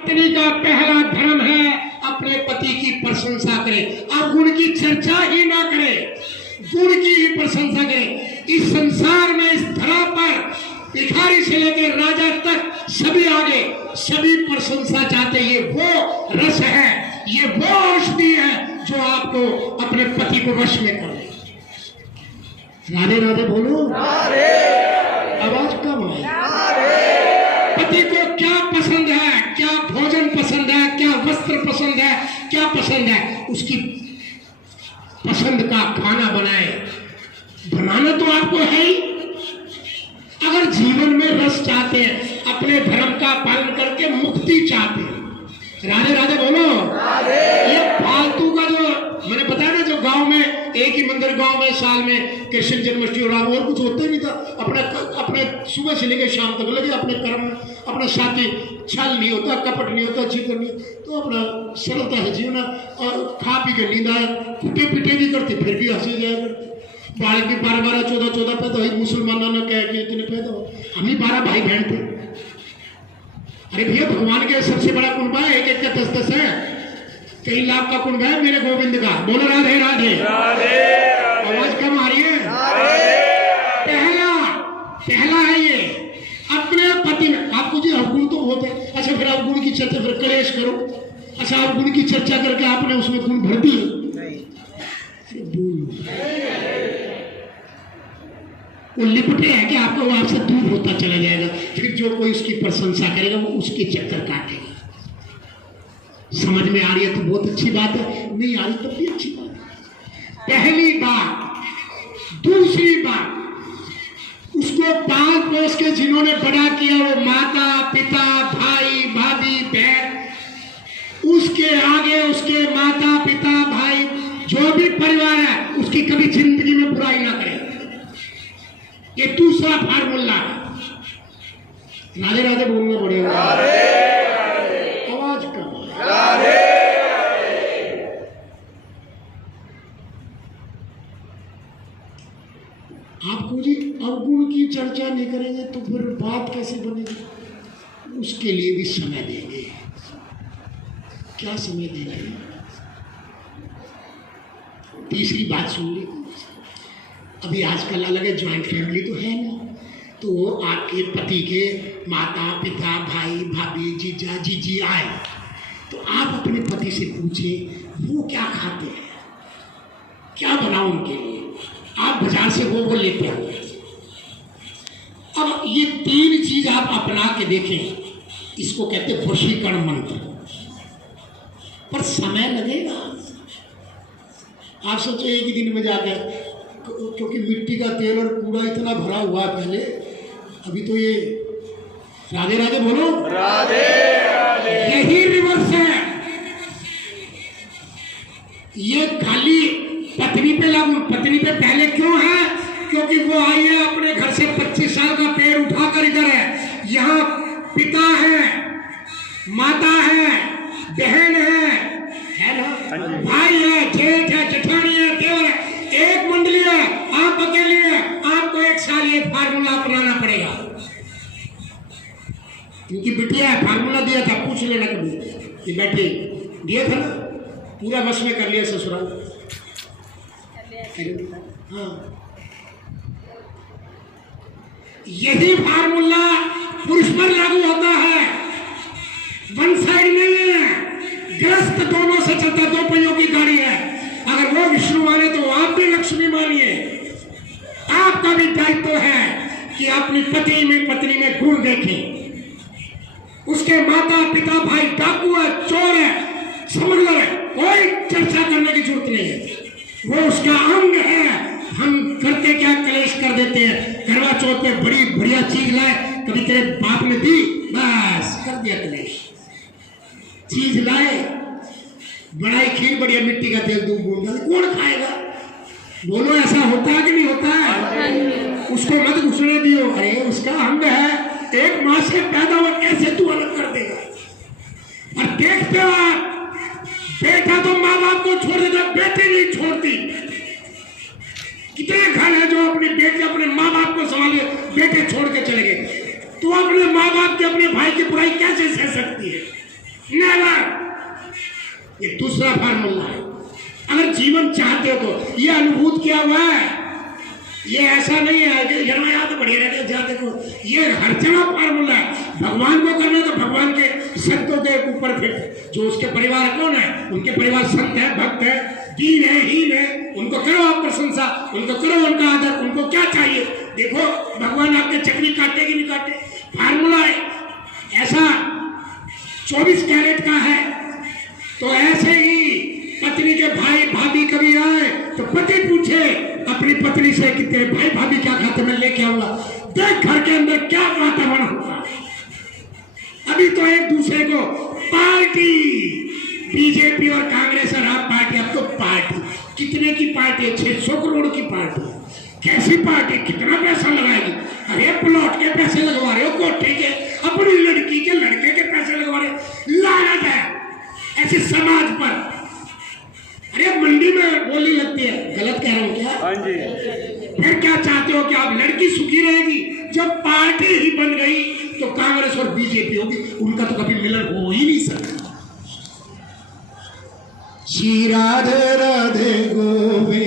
पत्नी का पहला धर्म है अपने पति की प्रशंसा करे, आप गुण की चर्चा ही ना करें, गुण की ही प्रशंसा करें। इस संसार में, इस धरा पर भिखारी से लेकर राजा तक सभी आगे, सभी प्रशंसा चाहते। ये वो रस है, ये वो औषधि है जो आपको अपने पति को वश में कर ले। राधे राधे बोलो, आवाज कम है। पति को क्या पसंद है, क्या भोजन पसंद है, क्या वस्त्र पसंद है, क्या पसंद है, उसकी पसंद का खाना बनाए। बनाना तो आपको है ही। अगर जीवन में रस चाहते हैं, अपने धर्म का पालन करके मुक्ति चाहते हैं, राधे राधे बोलो। ये फालतू का जो मैंने बताया ना, जो गांव में एक ही मंदिर, गांव में साल में कृष्ण जन्माष्टमी और कुछ होता ही नहीं था। अपने सुबह से लेकर शाम तक लगे अपने कर्म, अपने साथी, छल नहीं होता, कपट नहीं होता, जीवन नहीं, तो अपना सरलता है जीवन। और खा पी के नींद आए, फुटे पिटे भी करते, फिर भी हंसी जाए। बालक भी 12-12, 14-14 पैदा हुई। मुसलमानों ने कह के इतने पैदा हो, हम ही 12 भाई बहन थे। अरे भैया, भगवान के सबसे बड़ा कुंभ है, एक एक का 10-10 है, कई लाख का कुंभ है मेरे गोविंद का। बोलो राधे राधे। आवाज कम आ रही है। पहला है ये अपने पति में। आपको जी अवगुण तो होते हैं। अच्छा, फिर अवगुण की चर्चा, फिर कलेश करो। अच्छा, अवगुण की चर्चा करके आपने उसमें गुण भर दिए। वो लिपटे है कि आपको वो आपसे दूर होता चला जाएगा। फिर जो कोई उसकी प्रशंसा करेगा वो उसके चक्कर काटेगा। समझ में आ रही है तो बहुत अच्छी बात है, नहीं आ रही तब भी अच्छी बात है। पहली बात। दूसरी बात, उसको पाल पोस के जिन्होंने बड़ा किया, वो माता पिता, भाई भाभी, बहन, उसके आगे उसके माता पिता, भाई, जो भी परिवार है, उसकी कभी जिंदगी में बुराई ना करे। ये दूसरा फार्मूला। राधे राधे बोलना पड़ेगा। आवाज कम। आपको जी अवगुण की चर्चा नहीं करेंगे तो फिर बात कैसे बनेगी? उसके लिए भी समय देंगे। क्या समय देंगे? तीसरी बात सुन ली। अभी आजकल अलग है, ज्वाइंट फैमिली तो है ना, तो आपके पति के माता पिता, भाई भाभी, जीजा जीजी आए तो आप अपने पति से पूछे वो क्या खाते हैं, क्या बनाओ उनके लिए। आप बाजार से वो लेते हो। अब ये 3 चीज आप अपना के देखें, इसको कहते हैं वशीकरण मंत्र। पर समय लगेगा। आप सोचो एक ही दिन में जाकर, क्योंकि मिट्टी का तेल और कूड़ा इतना भरा हुआ है पहले। अभी तो ये राधे राधे बोलो। राधे राधे। यही रिवर्स है। ये खाली पत्नी पे लागू। पत्नी पे पहले क्यों है? क्योंकि वो आई है अपने घर से 25 साल का पेड़ उठाकर इधर है। यहाँ पिता है, माता है, बहन है ना, भाई है, जेठ है, जेठानी है, देवर है, एक मंडली है, आप अकेले हैं। आपको एक साल ये फार्मूला अपनाना पड़ेगा। इनकी बिटिया है, फार्मूला दिया था, पूछ लेना कभी कि बैठे दिया था ना, पूरा बस में कर लिया ससुराल। हाँ, यही फार्मूला पुरुष पर लागू होता है। वन साइड नहीं है। ग्रस्त दोनों से चलता, 2 पहियों की गाड़ी है। अगर वो विष्णु माने तो आप भी लक्ष्मी मानिए। आपका भी दायित्व है कि अपनी पत्नी में गुण देखें। उसके माता पिता, भाई डाकू है, चोर है, समझदार है, कोई चर्चा करने की जरूरत नहीं है। वो उसका अंग है। हम करके क्या कलेश कर देते हैं। करवा चौथ पे बड़ी बढ़िया चीज लाए, कभी तेरे बाप ने दी, बस कर दिया कलेश। चीज लाए, बनाई खीर, बढ़िया मिट्टी का तेल, दूध बूंद, कौन खाएगा? बोलो, ऐसा होता है कि नहीं होता है? उसको मत घुसने दियो। अरे उसका अंग है, एक माँ से पैदा हुआ, कैसे तू अलग कर देगा? और देखते हो आप, बेटा तो माँ बाप को छोड़ देता, बेटी नहीं छोड़ती। कितने घर है जो अपनी बेटी अपने माँ बाप को संभाले, बेटे छोड़ के चले गए। तो अपने माँ बाप के, अपने भाई की बुराई कैसे सह सकती है? नेवर। ये दूसरा फार्मूला है। अगर जीवन चाहते हो तो ये अनुभूत क्या हुआ है, ये ऐसा नहीं है कि घर में याद बढ़िया रहते जाते को, ये हर जगह फार्मूला है। भगवान को करना तो भगवान के संतों के ऊपर, फिर जो उसके परिवार कौन है, उनके परिवार संत है, भक्त है, दीन है, हीन है, उनको करो आप प्रशंसा, उनको करो उनका आदर। उनको क्या चाहिए, देखो भगवान आपके चक्री काटे कि नहीं काटे, फार्मूला है ऐसा। 24 कैरेट का है। तो ऐसे ही पत्नी के भाई भाभी कभी आए तो पति पूछे अपनी पत्नी से कि तेरे भाई भाभी क्या खाते, मैं लेके आऊंगा। देख घर के अंदर क्या वातावरण होगा। अभी तो एक दूसरे को पार्टी, बीजेपी और कांग्रेस और आप पार्टी, अब तो पार्टी, कितने की पार्टी है, 600 करोड़ की पार्टी। कैसी पार्टी, कितना पैसा लगाएगी। अरे प्लॉट के पैसे लगवा रहे हो, कोठे के, अपनी लड़की के लड़के के पैसे लगवा रहे हो। लानत है ऐसे समाज पर। अरे मंडी में बोली लगती है, गलत कह रहा हूं क्या? हाँ जी। फिर क्या चाहते हो कि आप लड़की सुखी रहेगी? जब पार्टी ही बन गई तो कांग्रेस और बीजेपी होगी, उनका तो कभी मिलन हो ही नहीं सकता। श्री राधे राधे गोविंद।